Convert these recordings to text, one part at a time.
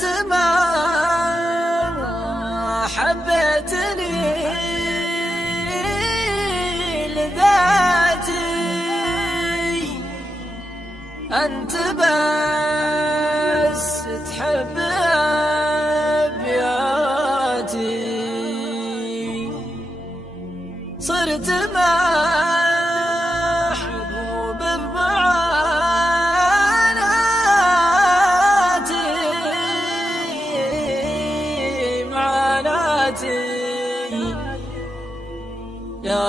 أنت ما حبيتني لذاتي، أنت بس تحب أبياتي. صرت محبوب بمعاناتي يا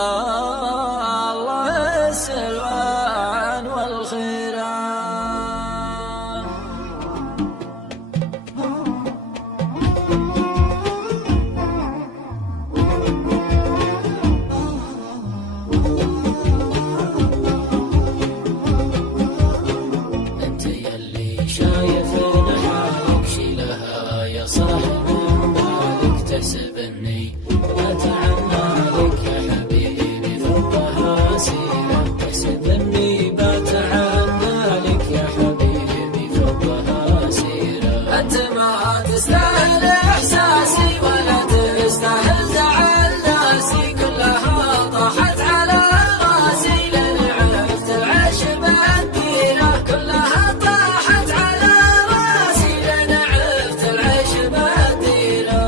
الله السلوان والخيران. انت يلي شايفنا حالك شيلها يا صاحب بالك، تحسب اني بتعنى لك يا حبيبي فضها سيرة، تحسب اني بتعنى لك يا حبيبي فضها سيرة. أنت ما تستاهل إحساسي ولا تستاهل زعل ناسي، كلها طاحت على راسي لين عرفت العيش بالديرة، كلها طاحت على راسي لين عرفت العيش بالديرة.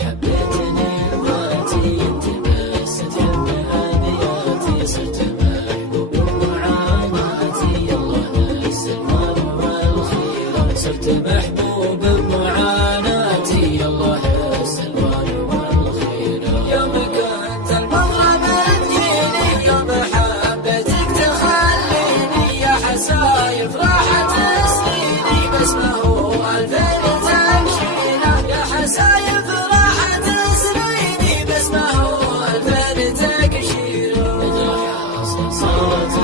حبيتني لذاتي انت بس تحب ابياتي، صرت محبوب بمعاناتي الله السلوان والخيرة، صرت محبوب بمعاناتي الله السلوان والخيرة. يوم كنت المغرب تجيني، يوم حبيتك تخليني، يا حسايف راحت سنيني بس ما هو الفين تمشينا، يا حسايف راحت سنيني بس ما هو الفين تكشينا. إذا حاصل صارت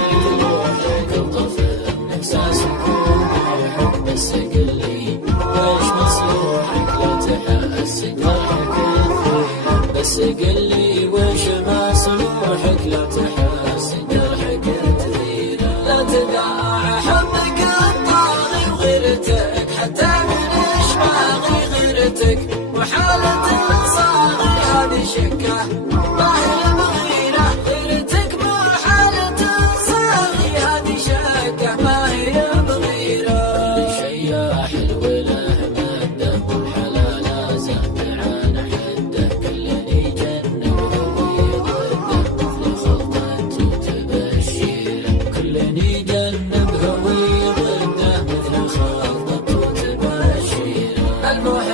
روحك الطفل إحساس روحك، بس قل لي ويش مصلوحك لا تحس جرحك الثقيلة، بس قل لي ويش مصلوحك لا تحس جرحك الثقيلة. لا تداعى حبك الطاغي وغيرتك، حتى من اشواغي غيرتك، وحالة صاغي هذه شكة ما هي بغيرة، غيرتك مو حالة صاغي هذه شكة ما هي بغيرة. كل شي حلو له مده والحلال زاد عن حده، كلني جنة وهوي ضده مثل خلطة توت بشيرة، كلني جنة وهوي ضده مثل خلطة توت بشيرة. المهم